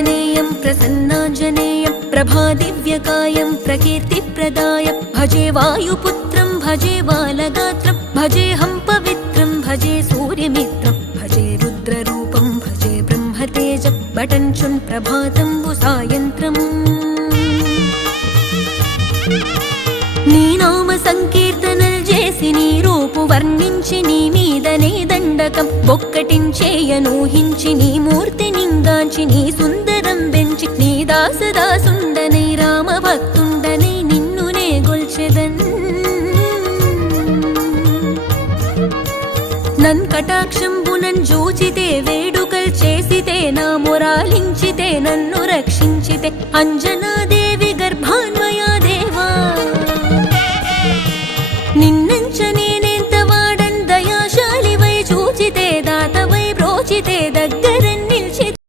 प्रसन्नाञ्जनेयं प्रसन्नाञ्जनेयं प्रभादिव्यकायं प्रकीर्तिप्रदायं भजे वायुपुत्रं भजे बालगात्रं भजेऽहं पवित्रं भजे सूर्यमित्रं भजे रुद्ररूपं भजे ब्रह्मतेजं बटञ्चुं प्रभातं सायन्त्रम् నీ నామ సంకీర్తనలు చేసి నీ రూపు వర్ణించి నీ మీదనే దండకం ఒక్కటించేయనూహించి నీ మూర్తి నింగాంచి నీ సుందరం పెంచి నీ దాసదాసుండనై రామ భక్తుండనై నిన్నునే గొల్చెదన్ నన్ కటాక్షంబునన్ జూచితే వేడుకల్ చేసితే నా మొరాలించితే నన్ను రక్షించితే అంజనాదేవి